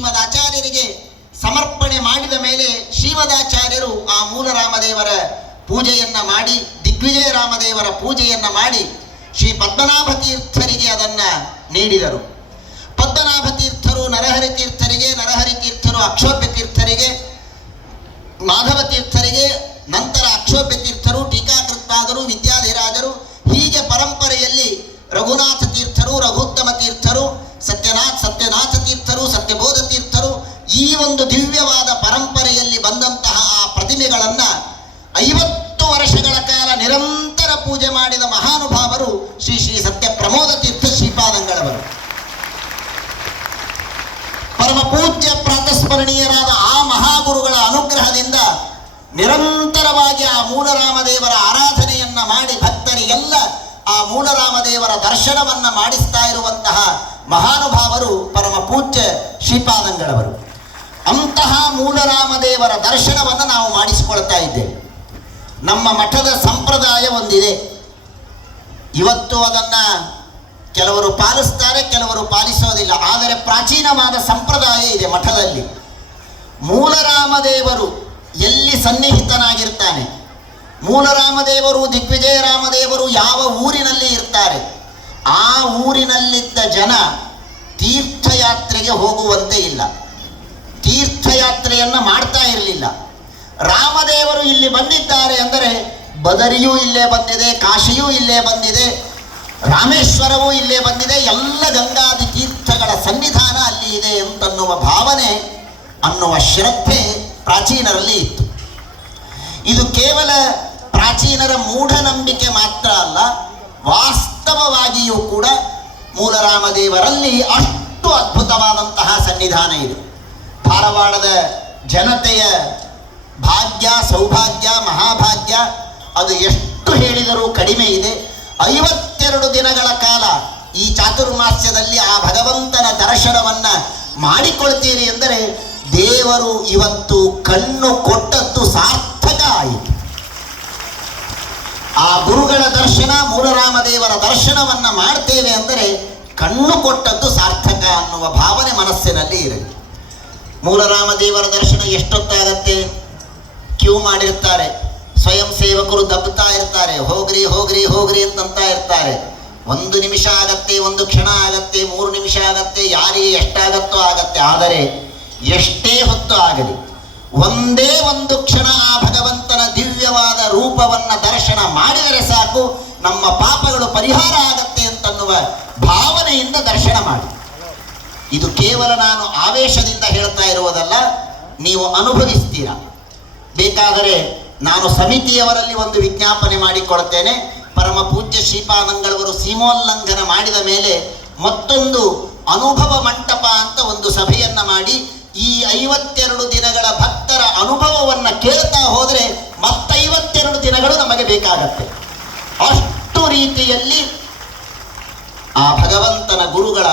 ಶ್ರೀಮದ್ ಆಚಾರ್ಯರಿಗೆ ಸಮರ್ಪಣೆ ಮಾಡಿದ ಮೇಲೆ ಶ್ರೀಮದಾಚಾರ್ಯರು ಆ ಮೂಲ ರಾಮದೇವರ ಪೂಜೆಯನ್ನ ಮಾಡಿ, ದಿಗ್ವಿಜಯ ರಾಮದೇವರ ಪೂಜೆಯನ್ನ ಮಾಡಿ ಶ್ರೀ ಪದ್ಮನಾಭ ತೀರ್ಥರಿಗೆ ಅದನ್ನ ನೀಡಿದರು. ಪದ್ಮನಾಭ ತೀರ್ಥರು ನರಹರಿ ತೀರ್ಥರಿಗೆ, ನರಹರಿ ತೀರ್ಥರು ಅಕ್ಷೋಭ್ಯ ತೀರ್ಥರಿಗೆ, ಮಾಧವ ತೀರ್ಥರಿಗೆ, ನಂತರ ಅಕ್ಷೋಭ್ಯ ತೀರ್ಥರು, ಟೀಕಾಕೃತ್ಪಾದರು, ವಿದ್ಯಾಧಿರಾಜರು, ಹೀಗೆ ಪರಂಪರೆಯಲ್ಲಿ ರಘುನಾಥ ತೀರ್ಥರು, ರಘುತ್ತಮ ತೀರ್ಥರು, ಸತ್ಯನಾಥ ತೀರ್ಥರು, ಸತ್ಯಬೋಧ ತೀರ್ಥರು, ಈ ಒಂದು ದಿವ್ಯವಾದ ಪರಂಪರೆಯಲ್ಲಿ ಬಂದಂತಹ ಆ ಪ್ರತಿಮೆಗಳನ್ನ 50 ವರ್ಷಗಳ ಕಾಲ ನಿರಂತರ ಪೂಜೆ ಮಾಡಿದ ಮಹಾನುಭಾವರು ಶ್ರೀ ಶ್ರೀ ಸತ್ಯ ಪ್ರಮೋದ ತೀರ್ಥ ಶ್ರೀಪಾದಂಗಳವರು. ಪರಮ ಪೂಜ್ಯ ಪ್ರಾತಸ್ಮರಣೀಯರಾದ ಆ ಮಹಾಗುರುಗಳ ಅನುಗ್ರಹದಿಂದ ನಿರಂತರವಾಗಿ ಆ ಮೂಲರಾಮದೇವರ ಆರಾಧನೆಯನ್ನ ಮಾಡಿ ಭಕ್ತರಿಗೆಲ್ಲ ಆ ಮೂಲರಾಮದೇವರ ದರ್ಶನವನ್ನ ಮಾಡಿಸ್ತಾ ಇರುವಂತಹ ಮಹಾನುಭಾವರು ಪರಮ ಪೂಜ್ಯ ಶ್ರೀಪಾದಂಗಳವರು. ಅಂತಹ ಮೂಲರಾಮದೇವರ ದರ್ಶನವನ್ನು ನಾವು ಮಾಡಿಸಿಕೊಳ್ತಾ ಇದ್ದೇವೆ. ನಮ್ಮ ಮಠದ ಸಂಪ್ರದಾಯ ಒಂದಿದೆ. ಇವತ್ತು ಅದನ್ನ ಕೆಲವರು ಪಾಲಿಸ್ತಾರೆ, ಕೆಲವರು ಪಾಲಿಸೋದಿಲ್ಲ. ಆದರೆ ಪ್ರಾಚೀನವಾದ ಸಂಪ್ರದಾಯ ಇದೆ ಮಠದಲ್ಲಿ. ಮೂಲರಾಮದೇವರು ಎಲ್ಲಿ ಸನ್ನಿಹಿತನಾಗಿರ್ತಾನೆ, ಮೂಲರಾಮದೇವರು ದಿಗ್ವಿಜಯ ರಾಮದೇವರು ಯಾವ ಊರಿನಲ್ಲಿ ಇರ್ತಾರೆ, ಆ ಊರಿನಲ್ಲಿದ್ದ ಜನ ತೀರ್ಥಯಾತ್ರೆಗೆ ಹೋಗುವಂತೆ ಇಲ್ಲ, ತೀರ್ಥಯಾತ್ರೆಯನ್ನ ಮಾಡ್ತಾ ಇರಲಿಲ್ಲ. ರಾಮದೇವರು ಇಲ್ಲಿ ಬಂದಿದ್ದಾರೆ ಅಂದರೆ ಬದರಿಯೂ ಇಲ್ಲೇ ಬಂದಿದೆ, ಕಾಶಿಯೂ ಇಲ್ಲೇ ಬಂದಿದೆ, ರಾಮೇಶ್ವರವೂ ಇಲ್ಲೇ ಬಂದಿದೆ, ಎಲ್ಲ ಗಂಗಾದಿ ತೀರ್ಥಗಳ ಸನ್ನಿಧಾನ ಅಲ್ಲಿ ಇದೆ ಅಂತನ್ನುವ ಭಾವನೆ, ಅನ್ನುವ ಶ್ರದ್ಧೆ ಪ್ರಾಚೀನರಲ್ಲಿ ಇತ್ತು. ಇದು ಕೇವಲ ಪ್ರಾಚೀನರ ಮೂಢನಂಬಿಕೆ ಮಾತ್ರ ಅಲ್ಲ, ವಾಸ್ತವವಾಗಿಯೂ ಕೂಡ ಮೂಲರಾಮದೇವರಲ್ಲಿ ಅಷ್ಟು ಅದ್ಭುತವಾದಂತಹ ಸನ್ನಿಧಾನ ಇದೆ. ಧಾರವಾಡದ ಜನತೆಯ ಭಾಗ್ಯ, ಸೌಭಾಗ್ಯ, ಮಹಾಭಾಗ್ಯ ಅದು ಎಷ್ಟು ಹೇಳಿದರೂ ಕಡಿಮೆ ಇದೆ. 52 ದಿನಗಳ ಕಾಲ ಈ ಚಾತುರ್ಮಾಸ್ಯದಲ್ಲಿ ಆ ಭಗವಂತನ ದರ್ಶನವನ್ನ ಮಾಡಿಕೊಳ್ತೀರಿ ಎಂದರೆ ದೇವರು ಇವತ್ತು ಕಣ್ಣು ಕೊಟ್ಟದ್ದು ಸಾರ್ಥಕ ಆಯಿತು. ಆ ಗುರುಗಳ ದರ್ಶನ, ಮೂಲರಾಮದೇವರ ದರ್ಶನವನ್ನ ಮಾಡ್ತೇವೆ ಅಂದರೆ ಕಣ್ಣು ಕೊಟ್ಟದ್ದು ಸಾರ್ಥಕ ಅನ್ನುವ ಭಾವನೆ ಮನಸ್ಸಿನಲ್ಲಿ ಇರಲಿ. ಮೂಲರಾಮದೇವರ ದರ್ಶನ ಎಷ್ಟೊತ್ತಾಗತ್ತೆ? ಕ್ಯೂ ಮಾಡಿರ್ತಾರೆ, ಸ್ವಯಂ ಸೇವಕರು ದಬ್ಬುತ್ತಾ ಇರ್ತಾರೆ, ಹೋಗ್ರಿ ಹೋಗ್ರಿ ಹೋಗ್ರಿ ಅಂತ ಇರ್ತಾರೆ. 1 ನಿಮಿಷ ಆಗತ್ತೆ, 1 ಕ್ಷಣ ಆಗತ್ತೆ, 3 ನಿಮಿಷ ಆಗತ್ತೆ, ಯಾರಿಗೆ ಎಷ್ಟಾಗತ್ತೋ ಆಗತ್ತೆ. ಆದರೆ ಎಷ್ಟೇ ಹೊತ್ತು ಆಗಲಿ, ಒಂದೇ ಒಂದು ಕ್ಷಣ ಆ ಭಗವಂತನ ದಿವ್ಯವಾದ ರೂಪವನ್ನ ದರ್ಶನ ಮಾಡಿದರೆ ಸಾಕು, ನಮ್ಮ ಪಾಪಗಳು ಪರಿಹಾರ ಆಗತ್ತೆ ಅಂತನ್ನುವ ಭಾವನೆಯಿಂದ ದರ್ಶನ ಮಾಡಿ. ಇದು ಕೇವಲ ನಾನು ಆವೇಶದಿಂದ ಹೇಳ್ತಾ ಇರುವುದಲ್ಲ, ನೀವು ಅನುಭವಿಸ್ತೀರಾ. ಬೇಕಾದರೆ ನಾನು ಸಮಿತಿಯವರಲ್ಲಿ ಒಂದು ವಿಜ್ಞಾಪನೆ ಮಾಡಿಕೊಳ್ತೇನೆ. ಪರಮ ಪೂಜ್ಯ ಶ್ರೀಪಾದಂಗಳವರು ಸೀಮೋಲ್ಲಂಘನ ಮಾಡಿದ ಮೇಲೆ ಮತ್ತೊಂದು ಅನುಭವ ಮಂಟಪ ಅಂತ ಒಂದು ಸಭೆಯನ್ನ ಮಾಡಿ ಈ 52 ದಿನಗಳ ಭಕ್ತರ ಅನುಭವವನ್ನ ಕೇಳ್ತಾ ಹೋದ್ರೆ ಮತ್ತೆ 52 ದಿನಗಳು ನಮಗೆ ಬೇಕಾಗತ್ತೆ. ಅಷ್ಟು ರೀತಿಯಲ್ಲಿ ಆ ಭಗವಂತನ ಗುರುಗಳ